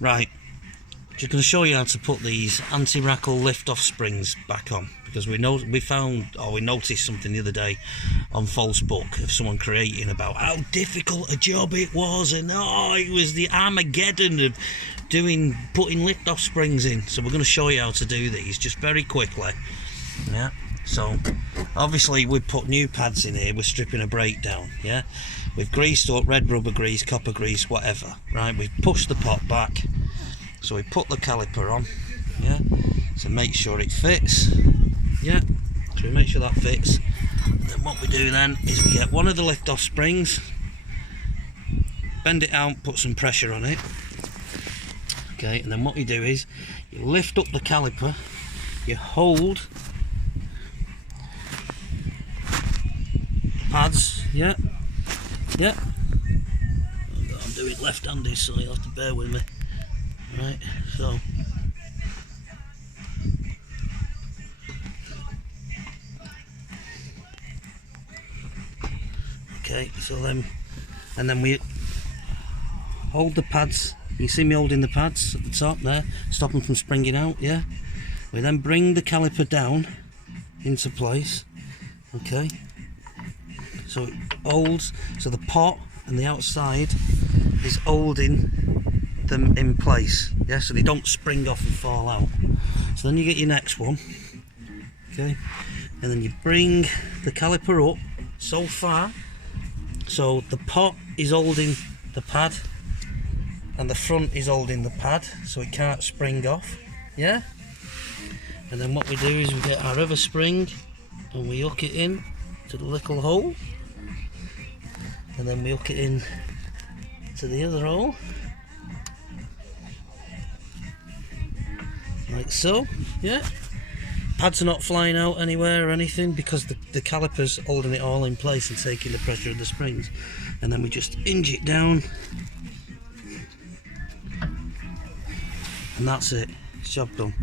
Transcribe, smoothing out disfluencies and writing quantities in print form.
Right, just going to show you how to put these anti-rattle lift-off springs back on, because we noticed something the other day on Facebook of someone creating about how difficult a job it was, and it was the Armageddon of putting lift-off springs in. So we're going to show you how to do these just very quickly. Yeah, so obviously we put new pads in here, we're stripping a brake down. Yeah, we've greased up, red rubber grease, copper grease, whatever. Right, we've pushed the pot back. So we put the caliper on, yeah, so make sure it fits, yeah, so we make sure that fits. And then what we do then is we get one of the lift-off springs, bend it out, put some pressure on it, okay, and then what you do is you lift up the caliper, you hold pads, yeah, I'm doing left-handed, so you'll have to bear with me. Right, so okay, so then we hold the pads. You see me holding the pads at the top there, stop them from springing out. Yeah, we then bring the caliper down into place. Okay, so it holds, so the pot and the outside is holding them in place, yeah, so they don't spring off and fall out. So then you get your next one, okay, and then you bring the caliper up so far so the pot is holding the pad and the front is holding the pad, so it can't spring off. Yeah, and then what we do is we get our other spring and we hook it in to the little hole, and then we hook it in to the other hole, like so. Yeah, pads are not flying out anywhere or anything because the caliper's holding it all in place and taking the pressure of the springs. And then we just hinge it down, and that's it, it's job done.